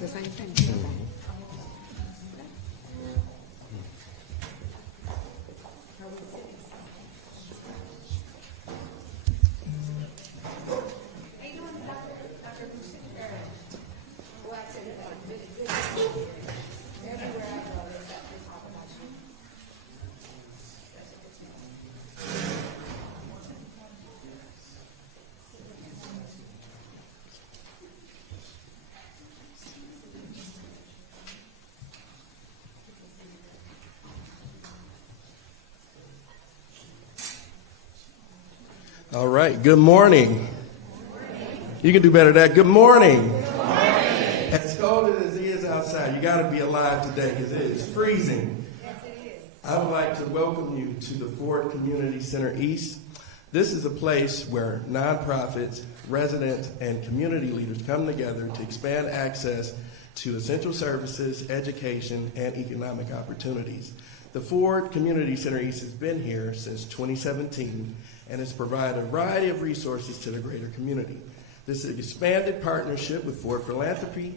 The same thing. All right, good morning. You can do better than that. Good morning. Good morning. As cold as it is outside, you got to be alive today because it is freezing. Yes, it is. I would like to welcome you to the Ford Community Center East. This is a place where nonprofits, residents, and community leaders come together to expand access to essential services, education, and economic opportunities. The Ford Community Center East has been here since 2017 and has provided a variety of resources to the greater community. This is an expanded partnership with Ford Philanthropy,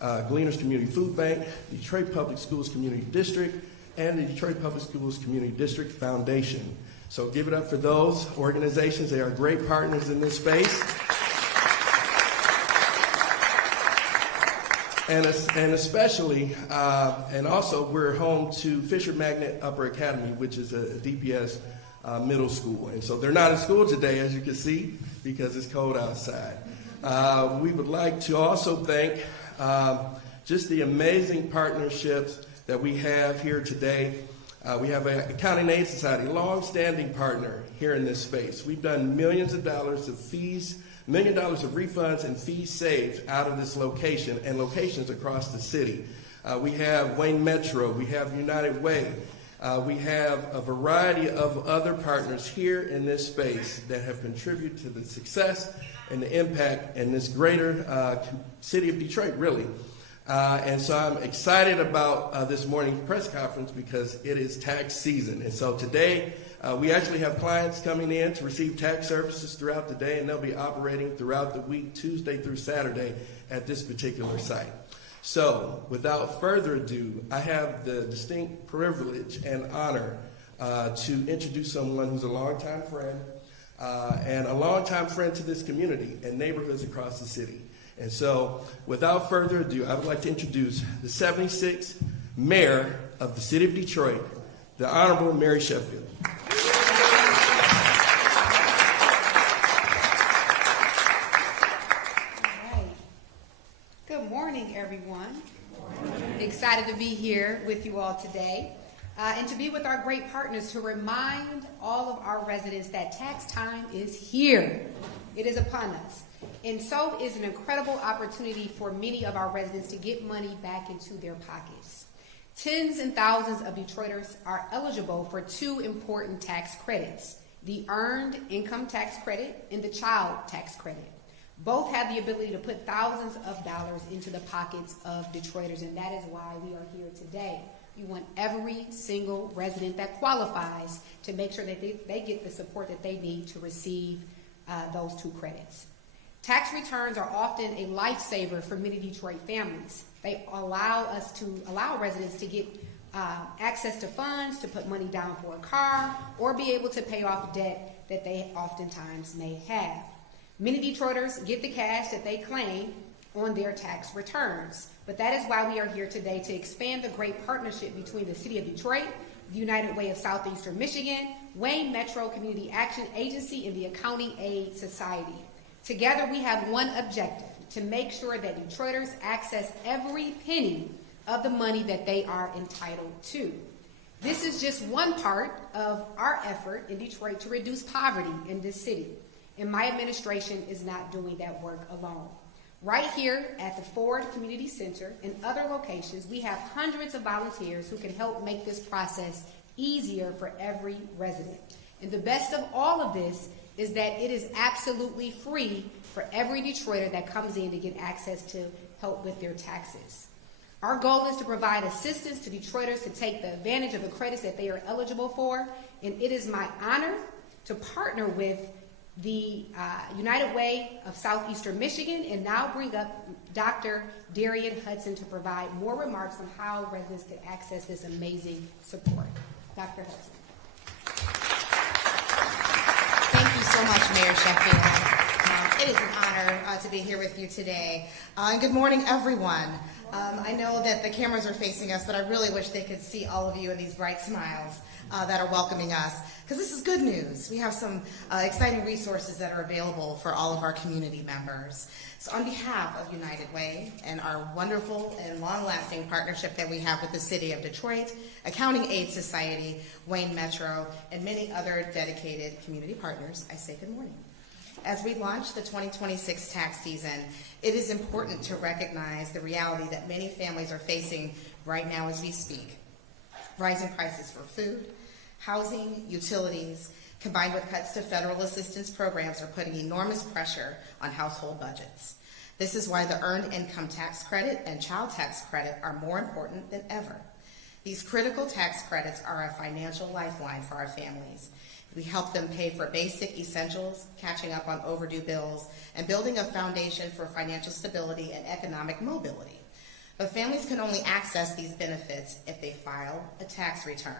Gleaners Community Food Bank, Detroit Public Schools Community District, and the Detroit Public Schools Community District Foundation. So give it up for those organizations. They are great partners in this space. And especially, and also we're home to Fisher Magnet Upper Academy, which is a DPS middle school. And so they're not in school today, as you can see, because it's cold outside. We would like to also thank just the amazing partnerships that we have here today. We have a County and Aid Society, long-standing partner here in this space. We've done millions of dollars of fees, $1 million of refunds and fees saved out of this location and locations across the city. We have Wayne Metro, we have United Way, We have a variety of other partners here in this space that have contributed to the success and the impact in this greater city of Detroit, really. And so I'm excited about this morning's press conference because it is tax season. And so today we actually have clients coming in to receive tax services throughout the day, and they'll be operating throughout the week, Tuesday through Saturday, at this particular site. So without further ado, I have the distinct privilege and honor to introduce someone who's a longtime friend and a longtime friend to this community and neighborhoods across the city. And so, without further ado, I would like to introduce the 76th Mayor of the City of Detroit, the Honorable Mary Sheffield. All right. Good morning, everyone. Excited to be here with you all today and to be with our great partners to remind all of our residents that tax time is here. It is upon us. And so is an incredible opportunity for many of our residents to get money back into their pockets. Tens and thousands of Detroiters are eligible for two important tax credits, the Earned Income Tax Credit and the Child Tax Credit. Both have the ability to put thousands of dollars into the pockets of Detroiters, and that is why we are here today. We want every single resident that qualifies to make sure that they get the support that they need to receive those two credits. Tax returns are often a lifesaver for many Detroit families. They allow residents to get access to funds, to put money down for a car, or be able to pay off debt that they oftentimes may have. Many Detroiters get the cash that they claim on their tax returns. But that is why we are here today, to expand the great partnership between the City of Detroit, the United Way of Southeastern Michigan, Wayne Metro Community Action Agency, and the Accounting Aid Society. Together we have one objective: to make sure that Detroiters access every penny of the money that they are entitled to. This is just one part of our effort in Detroit to reduce poverty in this city. And my administration is not doing that work alone. Right here at the Ford Community Center and other locations, we have hundreds of volunteers who can help make this process easier for every resident. And the best of all of this is that it is absolutely free for every Detroiter that comes in to get access to help with their taxes. Our goal is to provide assistance to Detroiters to take the advantage of the credits that they are eligible for, and it is my honor to partner with the United Way of Southeastern Michigan and now bring up Dr. Darian Hudson to provide more remarks on how residents can access this amazing support. Dr. Hudson. Thank you so much, Mayor Sheffield. It is an honor to be here with you today. And good morning, everyone. I know that the cameras are facing us, but I really wish they could see all of you and these bright smiles that are welcoming us, because this is good news. We have some exciting resources that are available for all of our community members. So on behalf of United Way and our wonderful and long-lasting partnership that we have with the City of Detroit, Accounting Aid Society, Wayne Metro, and many other dedicated community partners, I say good morning. As we launch the 2026 tax season, it is important to recognize the reality that many families are facing right now as we speak. Rising prices for food, housing, utilities, combined with cuts to federal assistance programs, are putting enormous pressure on household budgets. This is why the Earned Income Tax Credit and Child Tax Credit are more important than ever. These critical tax credits are a financial lifeline for our families. We help them pay for basic essentials, catching up on overdue bills, and building a foundation for financial stability and economic mobility. But families can only access these benefits if they file a tax return.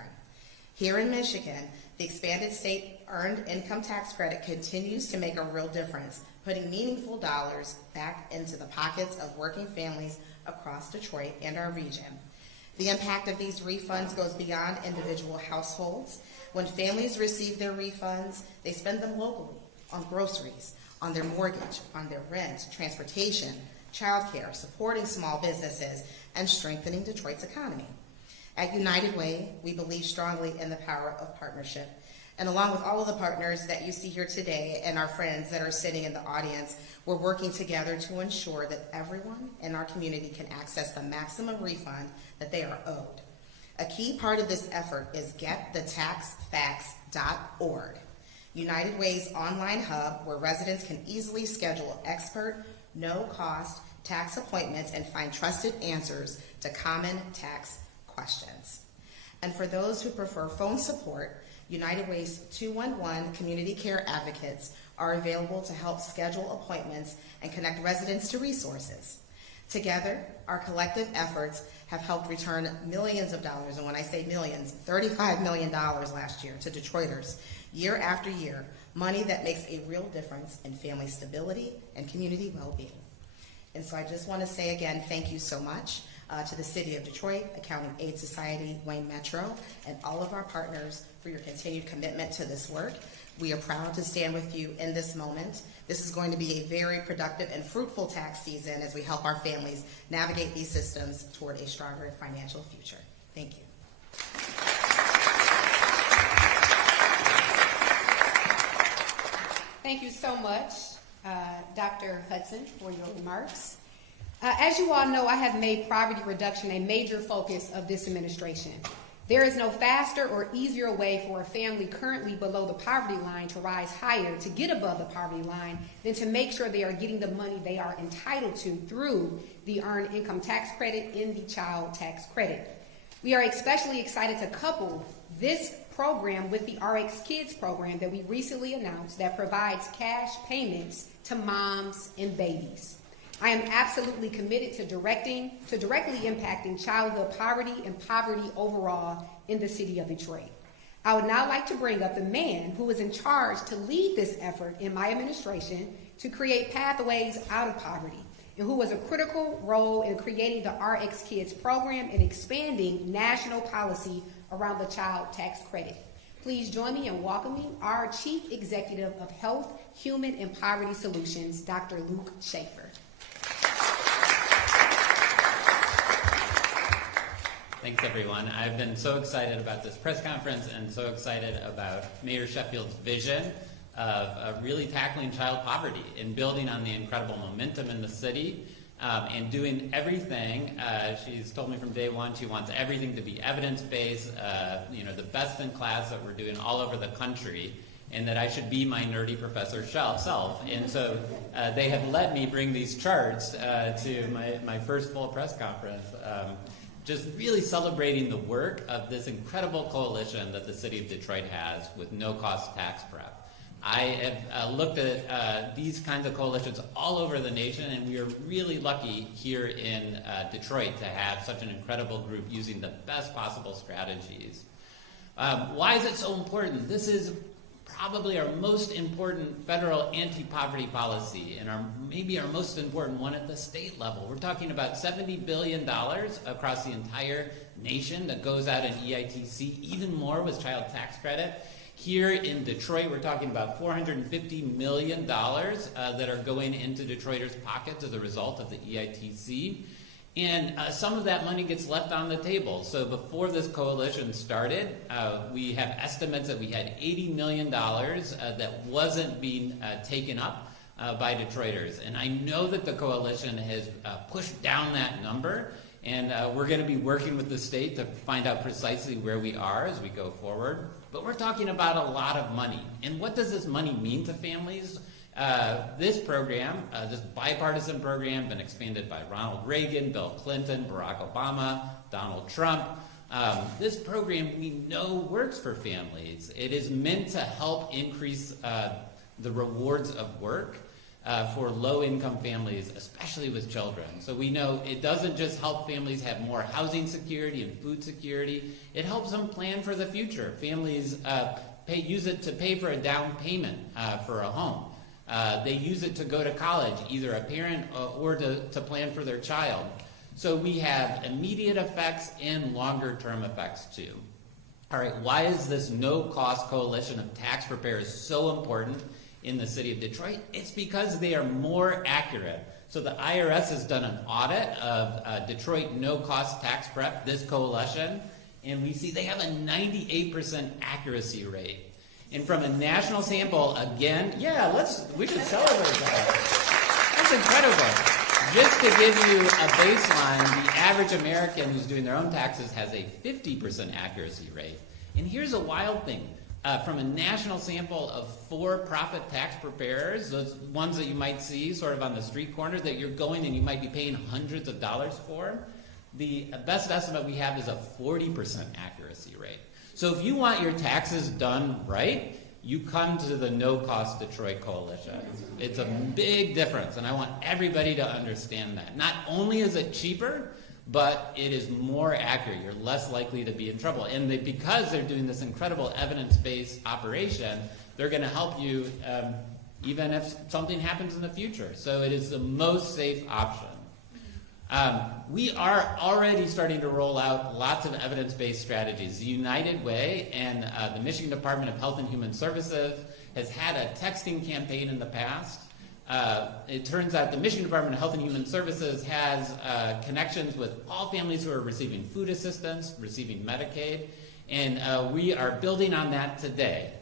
Here in Michigan, the expanded state Earned Income Tax Credit continues to make a real difference, putting meaningful dollars back into the pockets of working families across Detroit and our region. The impact of these refunds goes beyond individual households. When families receive their refunds, they spend them locally on groceries, on their mortgage, on their rent, transportation, childcare, supporting small businesses, and strengthening Detroit's economy. At United Way, we believe strongly in the power of partnership. And along with all of the partners that you see here today and our friends that are sitting in the audience, we're working together to ensure that everyone in our community can access the maximum refund that they are owed. A key part of this effort is getthetataxfacts.org, United Way's online hub where residents can easily schedule expert, no-cost tax appointments and find trusted answers to common tax questions. And for those who prefer phone support, United Way's 211 community care advocates are available to help schedule appointments and connect residents to resources. Together, our collective efforts have helped return millions of dollars, and when I say millions, $35 million last year to Detroiters, year after year, money that makes a real difference in family stability and community well-being. And so I just want to say again, thank you so much to the City of Detroit, Accounting Aid Society, Wayne Metro, and all of our partners for your continued commitment to this work. We are proud to stand with you in this moment. This is going to be a very productive and fruitful tax season as we help our families navigate these systems toward a stronger financial future. Thank you. Thank you so much, Dr. Hudson, for your remarks. As you all know, I have made poverty reduction a major focus of this administration. There is no faster or easier way for a family currently below the poverty line to rise higher, to get above the poverty line, than to make sure they are getting the money they are entitled to through the Earned Income Tax Credit in the Child Tax Credit. We are especially excited to couple this program with the RX Kids program that we recently announced that provides cash payments to moms and babies. I am absolutely committed to directly impacting childhood poverty and poverty overall in the city of Detroit. I would now like to bring up the man who is in charge to lead this effort in my administration to create pathways out of poverty, and who was a critical role in creating the RX Kids program and expanding national policy around the child tax credit. Please join me in welcoming our Chief Executive of Health, Human, and Poverty Solutions, Dr. Luke Schaefer. Thanks, everyone. I've been so excited about this press conference and so excited about Mayor Sheffield's vision of really tackling child poverty and building on the incredible momentum in the city and doing everything. She's told me from day one she wants everything to be evidence-based, the best in class that we're doing all over the country, and that I should be my nerdy professor self. And so they have let me bring these charts to my first full press conference. Just really celebrating the work of this incredible coalition that the city of Detroit has with no-cost tax prep. I have looked at these kinds of coalitions all over the nation, and we are really lucky here in Detroit to have such an incredible group using the best possible strategies. Why is it so important? This is probably our most important federal anti-poverty policy, and maybe our most important one at the state level. We're talking about $70 billion across the entire nation that goes out in EITC, even more with child tax credit. Here in Detroit, we're talking about $450 million that are going into Detroiters' pockets as a result of the EITC. And some of that money gets left on the table. So before this coalition started, we have estimates that we had $80 million that wasn't being taken up by Detroiters. And I know that the coalition has pushed down that number, and we're going to be working with the state to find out precisely where we are as we go forward. But we're talking about a lot of money. And what does this money mean to families? This program, this bipartisan program, been expanded by Ronald Reagan, Bill Clinton, Barack Obama, Donald Trump. This program we know works for families. It is meant to help increase the rewards of work for low-income families, especially with children. So we know it doesn't just help families have more housing security and food security. It helps them plan for the future. Families use it to pay for a down payment for a home. They use it to go to college, either a parent or to plan for their child. So we have immediate effects and longer-term effects too. All right, why is this no-cost coalition of tax preparers so important in the city of Detroit? It's because they are more accurate. So the IRS has done an audit of Detroit no-cost tax prep, this coalition, and we see they have a 98% accuracy rate. And from a national sample, again, we should celebrate that. That's incredible. Just to give you a baseline, the average American who's doing their own taxes has a 50% accuracy rate. And here's a wild thing. From a national sample of for-profit tax preparers, those ones that you might see sort of on the street corner that you're going and you might be paying hundreds of dollars for, the best estimate we have is a 40% accuracy rate. So if you want your taxes done right, you come to the No Cost Detroit Coalition. It's a big difference, and I want everybody to understand that. Not only is it cheaper, but it is more accurate. You're less likely to be in trouble. And because they're doing this incredible evidence-based operation, they're going to help you even if something happens in the future. So it is the most safe option. We are already starting to roll out lots of evidence-based strategies. The United Way and the Michigan Department of Health and Human Services has had a texting campaign in the past. It turns out the Michigan Department of Health and Human Services has connections with all families who are receiving food assistance, receiving Medicaid, and we are building on that today.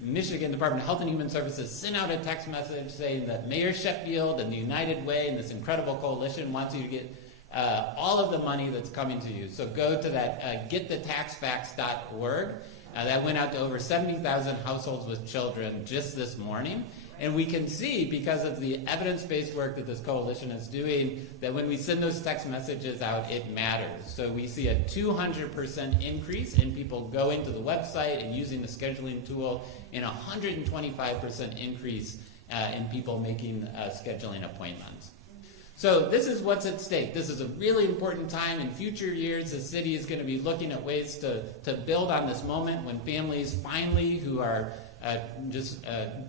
Michigan Department of Health and Human Services sent out a text message saying that Mayor Sheffield and the United Way and this incredible coalition wants you to get all of the money that's coming to you. So go to that getthetextfacts.org. That went out to over 70,000 households with children just this morning. And we can see, because of the evidence-based work that this coalition is doing, that when we send those text messages out, it matters. So we see a 200% increase in people going to the website and using the scheduling tool, and a 125% increase in people making scheduling appointments. So this is what's at stake. This is a really important time. In future years, the city is going to be looking at ways to build on this moment when families finally, who are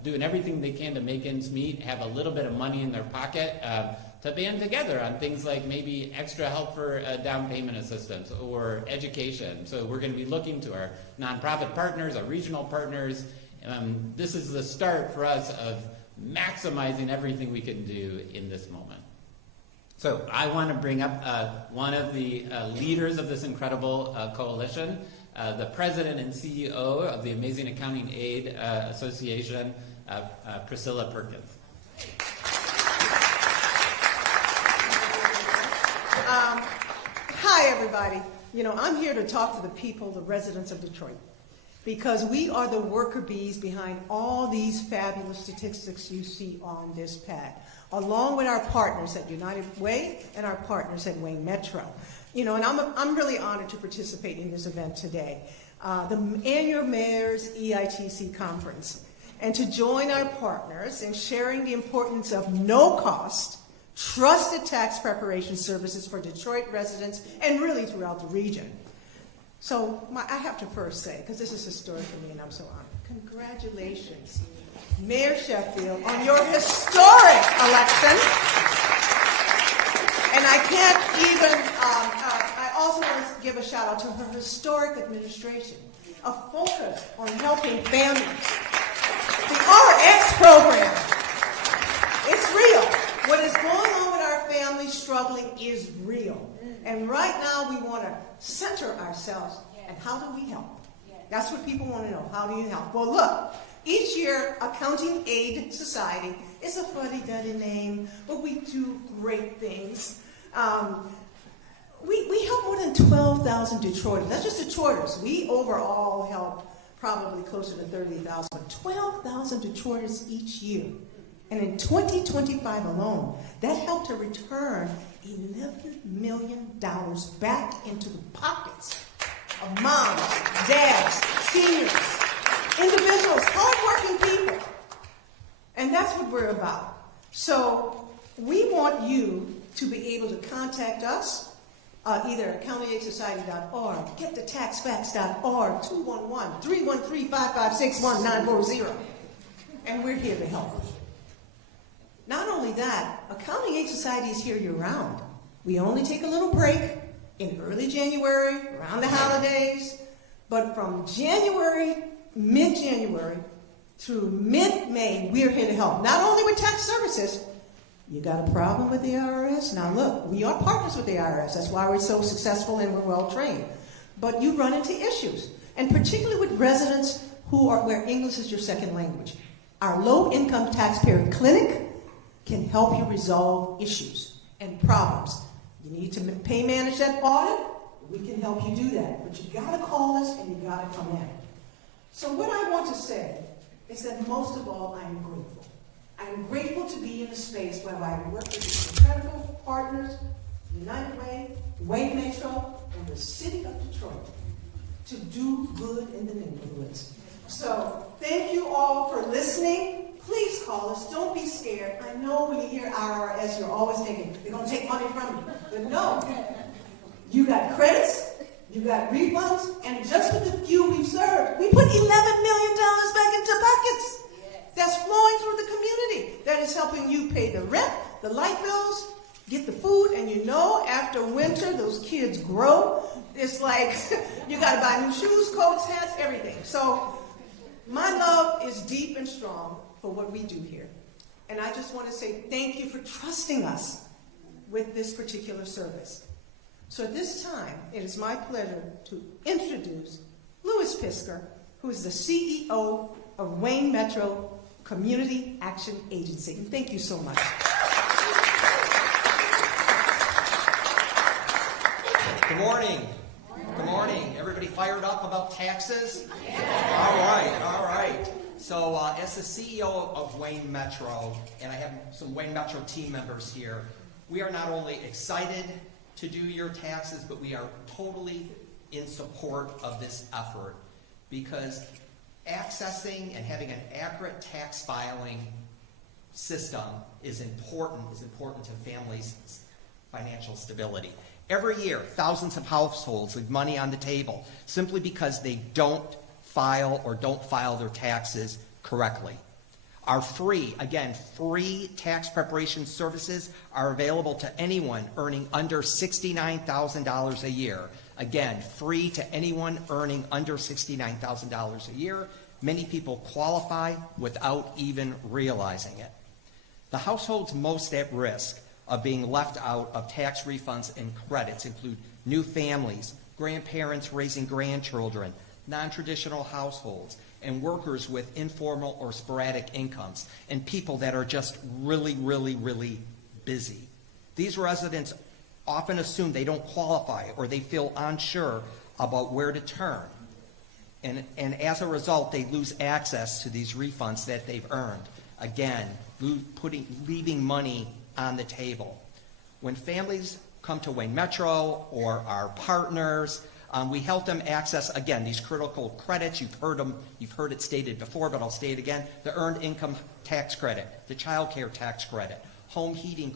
doing everything they can to make ends meet, have a little bit of money in their pocket to band together on things like maybe extra help for down payment assistance or education. So we're going to be looking to our nonprofit partners, our regional partners. This is the start for us of maximizing everything we can do in this moment. So I want to bring up one of the leaders of this incredible coalition, the president and CEO of the Amazing Accounting Aid Association, Priscilla Perkins. Hi, everybody. I'm here to talk to the people, the residents of Detroit, because we are the worker bees behind all these fabulous statistics you see on this pad, along with our partners at United Way and our partners at Wayne Metro. And I'm really honored to participate in this event today, the annual Mayor's EITC Conference, and to join our partners in sharing the importance of no-cost, trusted tax preparation services for Detroit residents and really throughout the region. So I have to first say, because this is historic for me and I'm so honored, congratulations, Mayor Sheffield, on your historic election. And I can't even, I also want to give a shout out to her historic administration, a focus on helping families. The RX program, it's real. What is going on with our families struggling is real. And right now we want to center ourselves and how do we help? That's what people want to know. How do you help? Well, look, each year Accounting Aid Society is a fuddy-duddy name, but we do great things. We help more than 12,000 Detroiters. That's just Detroiters. We overall help probably closer to 30,000, but 12,000 Detroiters each year. And in 2025 alone, that helped to return $11 million back into the pockets of moms, dads, seniors, individuals, hardworking people. And that's what we're about. So we want you to be able to contact us, either accountingaidssociety.org, getthetextfacts.org, 211-313-556-1940. And we're here to help. Not only that, Accounting Aid Society is here year-round. We only take a little break in early January, around the holidays, but from mid-January through mid-May, we're here to help. Not only with tax services. You got a problem with the IRS? Now look, we are partners with the IRS. That's why we're so successful and we're well trained. But you run into issues, and particularly with residents where English is your second language. Our low-income taxpayer clinic can help you resolve issues and problems. You need to pay manage that audit, we can help you do that. But you gotta call us and you gotta come in. So what I want to say is that most of all, I am grateful. I am grateful to be in a space where I work with these incredible partners, United Way, Wayne Metro, and the city of Detroit to do good in the neighborhoods. So thank you all for listening. Please call us. Don't be scared. I know when you hear IRS, you're always thinking, they're going to take money from you. But no. You got credits, you got refunds, and just with the few we've served, we put $11 million back into pockets. That's flowing through the community. That is helping you pay the rent, the light bills, get the food, and you know after winter, those kids grow. It's like you got to buy new shoes, coats, hats, everything. So my love is deep and strong for what we do here. And I just want to say thank you for trusting us with this particular service. So at this time, it is my pleasure to introduce Louis Pisker, who is the CEO of Wayne Metro Community Action Agency. And thank you so much. Good morning. Good morning. Everybody fired up about taxes? All right. So as the CEO of Wayne Metro, and I have some Wayne Metro team members here, we are not only excited to do your taxes, but we are totally in support of this effort because accessing and having an accurate tax filing system is important to families' financial stability. Every year, thousands of households leave money on the table simply because they don't file their taxes correctly. Our free tax preparation services are available to anyone earning under $69,000 a year. Again, free to anyone earning under $69,000 a year. Many people qualify without even realizing it. The households most at risk of being left out of tax refunds and credits include new families, grandparents raising grandchildren, non-traditional households, and workers with informal or sporadic incomes, and people that are just really, really, really busy. These residents often assume they don't qualify or they feel unsure about where to turn. And as a result, they lose access to these refunds that they've earned. Again, leaving money on the table. When families come to Wayne Metro or our partners, we help them access, again, these critical credits. You've heard it stated before, but I'll say it again. The Earned Income Tax Credit, the Child Care Tax Credit, Home Heating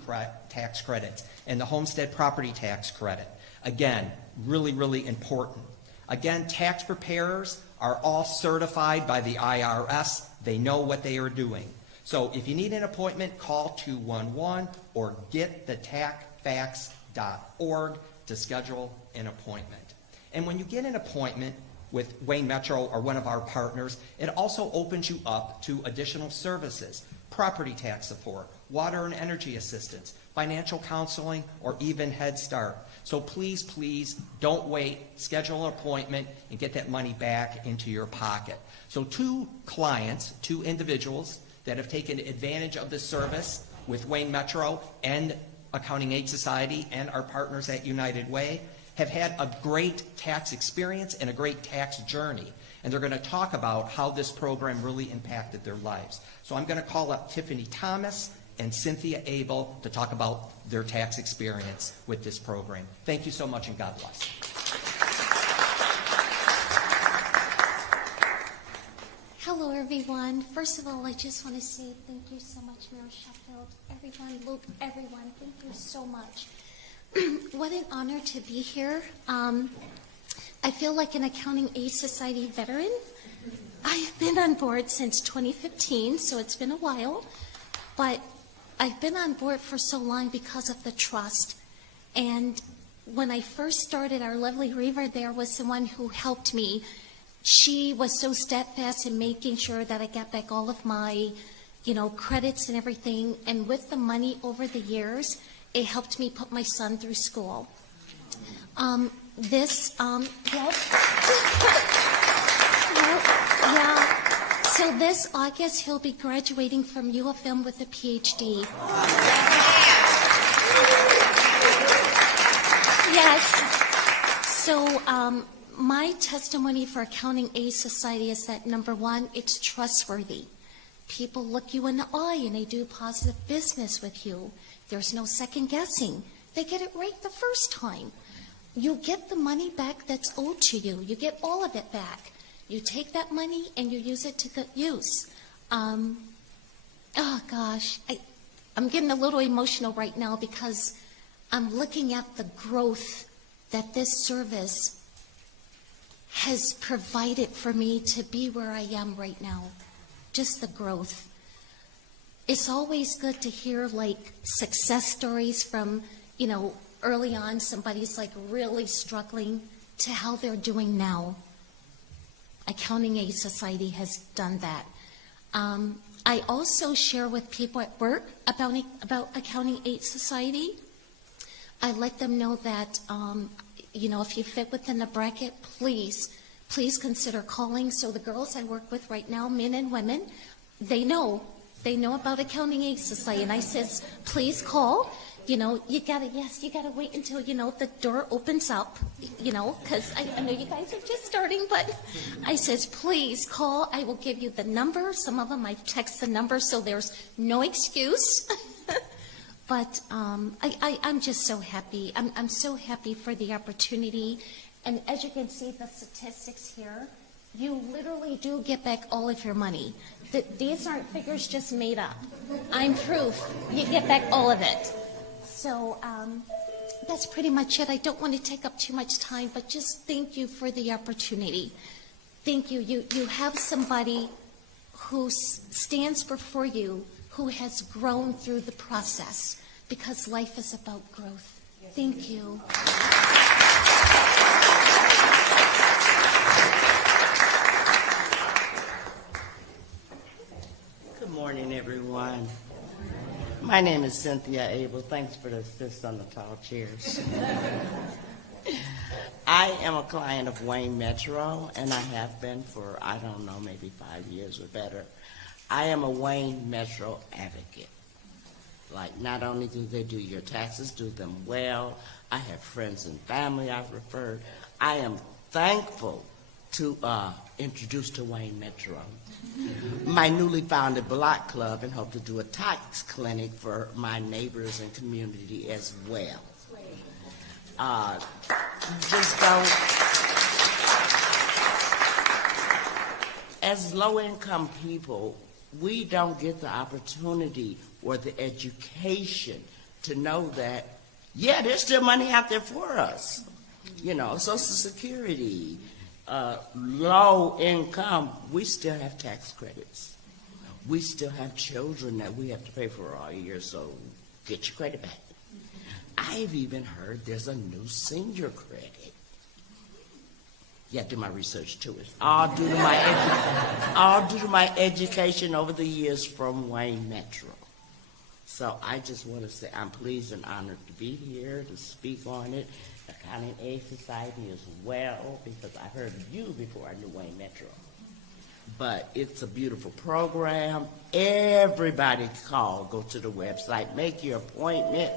Tax Credits, and the Homestead Property Tax Credit. Again, really, really important. Again, tax preparers are all certified by the IRS. They know what they are doing. So if you need an appointment, call 211 or get the taxfax.org to schedule an appointment. And when you get an appointment with Wayne Metro or one of our partners, it also opens you up to additional services, property tax support, water and energy assistance, financial counseling, or even Head Start. So please, please don't wait. Schedule an appointment and get that money back into your pocket. So two individuals that have taken advantage of this service with Wayne Metro and Accounting Aid Society and our partners at United Way have had a great tax experience and a great tax journey. And they're going to talk about how this program really impacted their lives. So I'm going to call up Tiffany Thomas and Cynthia Abel to talk about their tax experience with this program. Thank you so much, and God bless. Hello, everyone. First of all, I just want to say thank you so much, Mayor Sheffield. Everyone, Luke, everyone, thank you so much. What an honor to be here. I feel like an Accounting Aid Society veteran. I've been on board since 2015, so it's been a while. But I've been on board for so long because of the trust. And when I first started, our lovely Reaver there was the one who helped me. She was so steadfast in making sure that I got back all of my, credits and everything. And with the money over the years, it helped me put my son through school. So this August, he'll be graduating from U of M with a PhD. Yes. So my testimony for Accounting Aid Society is that, number one, it's trustworthy. People look you in the eye and they do positive business with you. There's no second guessing. They get it right the first time. You get the money back that's owed to you. You get all of it back. You take that money and you use it to good use. Oh gosh, I'm getting a little emotional right now because I'm looking at the growth that this service has provided for me to be where I am right now. Just the growth. It's always good to hear like success stories from, early on, somebody's like really struggling to how they're doing now. Accounting Aid Society has done that. I also share with people at work about Accounting Aid Society. I let them know that, if you fit within the bracket, please consider calling. So the girls I work with right now, men and women, they know about Accounting Aid Society. And I says, please call. You gotta wait until, the door opens up, because I know you guys are just starting, but I says, please call. I will give you the number. Some of them I text the number, so there's no excuse. But I'm just so happy. I'm so happy for the opportunity. And as you can see, the statistics here, you literally do get back all of your money. These aren't figures just made up. I'm proof. You get back all of it. So that's pretty much it. I don't want to take up too much time, but just thank you for the opportunity. Thank you. You have somebody who stands before you who has grown through the process, because life is about growth. Thank you. Good morning, everyone. My name is Cynthia Abel. Thanks for the assist on the tall chairs. I am a client of Wayne Metro, and I have been for, maybe 5 years or better. I am a Wayne Metro advocate. Like, not only do they do your taxes, do them well. I have friends and family I've referred. I am thankful to introduce to Wayne Metro my newly founded block club, and hope to do a tax clinic for my neighbors and community as well. Just don't, as low-income people, we don't get the opportunity or the education to know that, there's still money out there for us. Social Security, low income, we still have tax credits. We still have children that we have to pay for all year, so get your credit back. I've even heard there's a new senior credit. Do my research to it. All due to my education over the years from Wayne Metro. So I just want to say I'm pleased and honored to be here to speak on it. Accounting Aid Society as well, because I heard of you before I knew Wayne Metro. But it's a beautiful program. Everybody call, go to the website, make your appointment,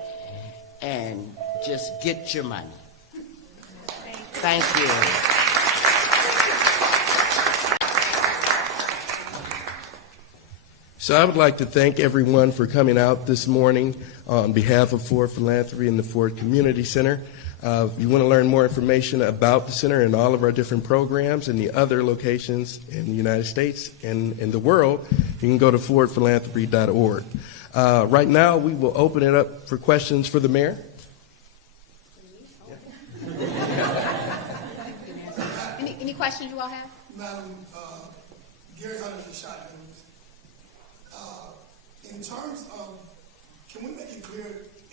and just get your money. Thank you. So I would like to thank everyone for coming out this morning on behalf of Ford Philanthropy and the Ford Community Center. If you want to learn more information about the center and all of our different programs and the other locations in the United States and in the world, you can go to fordphilanthropy.org. Right now, we will open it up for questions for the mayor. Any questions you all have? Madam, Gary Hunter's a shotgun. In terms of, can we make it clear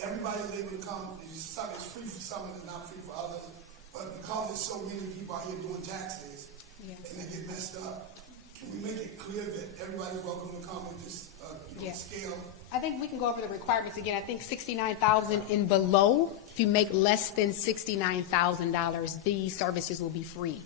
everybody's able to come? It's free for some and not free for others. But because there's so many people out here doing taxes and they get messed up, can we make it clear that everybody's welcome to come and just, Yes. scale? I think we can go over the requirements again. I think 69,000 and below, if you make less than $69,000, these services will be free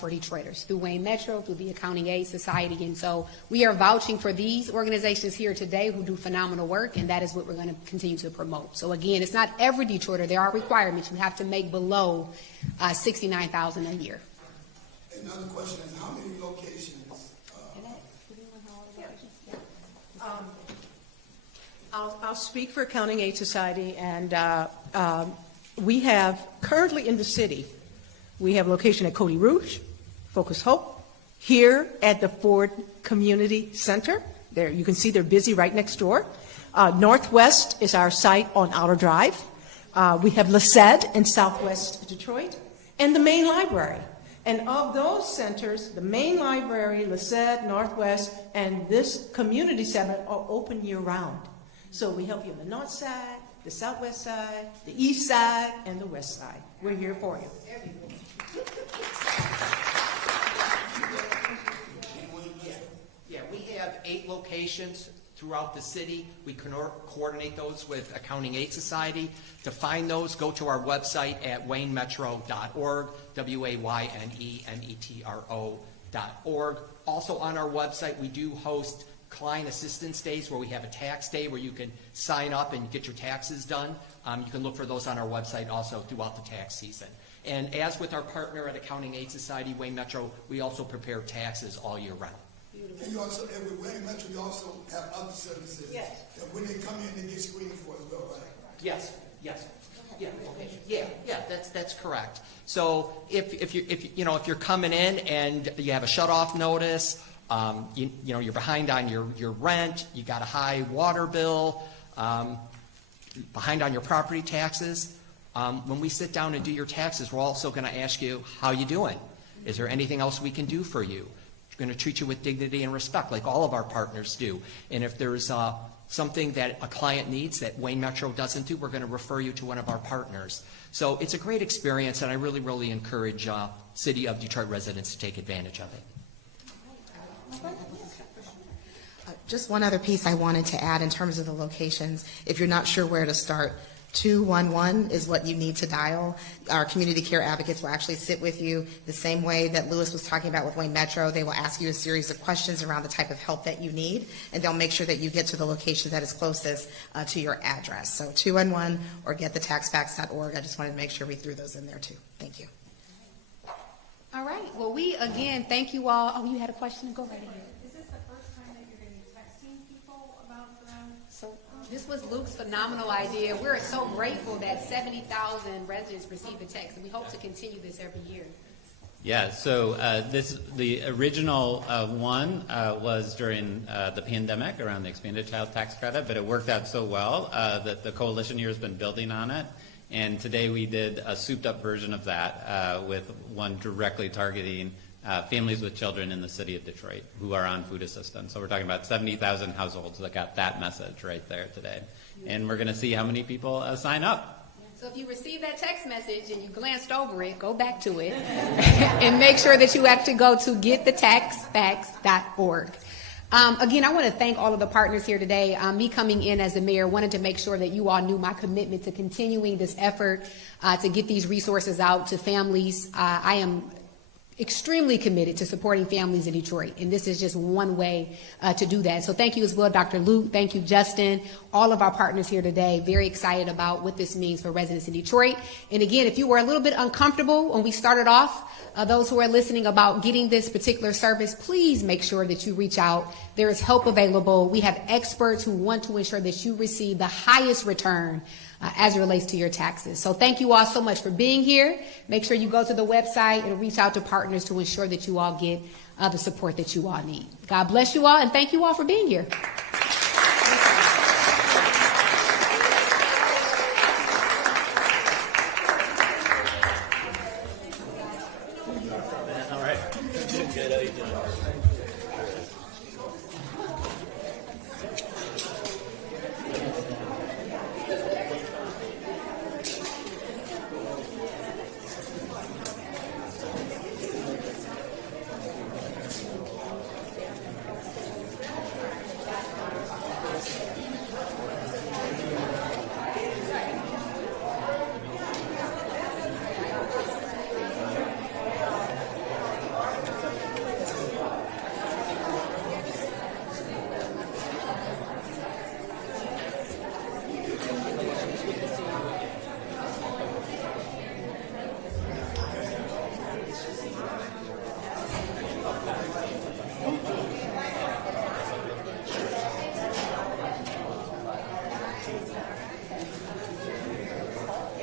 for Detroiters through Wayne Metro, through the Accounting Aid Society. And so we are vouching for these organizations here today who do phenomenal work, and that is what we're going to continue to promote. So again, it's not every Detroiter. There are requirements. You have to make below $69,000 a year. Another question is, how many locations? I'll speak for Accounting Aid Society, and we have currently in the city, we have location at Cody Rouge, Focus Hope, here at the Ford Community Center. There, you can see they're busy right next door. Northwest is our site on Outer Drive. We have Laced in Southwest Detroit, and the main library. And of those centers, the main library, Laced, Northwest, and this community center are open year-round. So we help you on the north side, the southwest side, the east side, and the west side. We're here for you. Yeah, we have 8 locations throughout the city. We can coordinate those with Accounting Aid Society. To find those, go to our website at waynemetro.org, waynemetro.org. Also on our website, we do host client assistance days where we have a tax day where you can sign up and get your taxes done. You can look for those on our website also throughout the tax season. And as with our partner at Accounting Aid Society, Wayne Metro, we also prepare taxes all year round. And you also, and with Wayne Metro, you also have other services. Yes. That when they come in, they get screened for as well, right? Yes, yes. Yeah, okay. Yeah, that's correct. So if you're coming in and you have a shut-off notice, you're behind on your rent, you got a high water bill, behind on your property taxes, when we sit down and do your taxes, we're also going to ask you, how you doing? Is there anything else we can do for you? We're going to treat you with dignity and respect like all of our partners do. And if there's something that a client needs that Wayne Metro doesn't do, we're going to refer you to one of our partners. So it's a great experience, and I really, really encourage City of Detroit residents to take advantage of it. Just one other piece I wanted to add in terms of the locations. If you're not sure where to start, 211 is what you need to dial. Our community care advocates will actually sit with you the same way that Lewis was talking about with Wayne Metro. They will ask you a series of questions around the type of help that you need, and they'll make sure that you get to the location that is closest to your address. So 211 or getthetaxfacts.org. I just wanted to make sure we threw those in there too. Thank you. All right. Well, we again thank you all. Oh, you had a question? Go right ahead. Is this the first time that you're going to be texting people about them? So this was Luke's phenomenal idea. We're so grateful that 70,000 residents received a text, and we hope to continue this every year. Yeah, so the original one was during the pandemic around the expanded child tax credit, but it worked out so well that the coalition here has been building on it. And today we did a souped-up version of that with one directly targeting families with children in the city of Detroit who are on food assistance. So we're talking about 70,000 households that got that message right there today. And we're going to see how many people sign up. So if you received that text message and you glanced over it, go back to it and make sure that you actually go to getthetaxfacts.org. Again, I want to thank all of the partners here today. Me coming in as the mayor wanted to make sure that you all knew my commitment to continuing this effort to get these resources out to families. I am extremely committed to supporting families in Detroit, and this is just one way to do that. So thank you as well, Dr. Luke. Thank you, Justin. All of our partners here today, very excited about what this means for residents in Detroit. And again, if you were a little bit uncomfortable when we started off, those who are listening about getting this particular service, please make sure that you reach out. There is help available. We have experts who want to ensure that you receive the highest return as it relates to your taxes. So thank you all so much for being here. Make sure you go to the website and reach out to partners to ensure that you all get the support that you all need. God bless you all, and thank you all for being here. All right. Good. How you doing?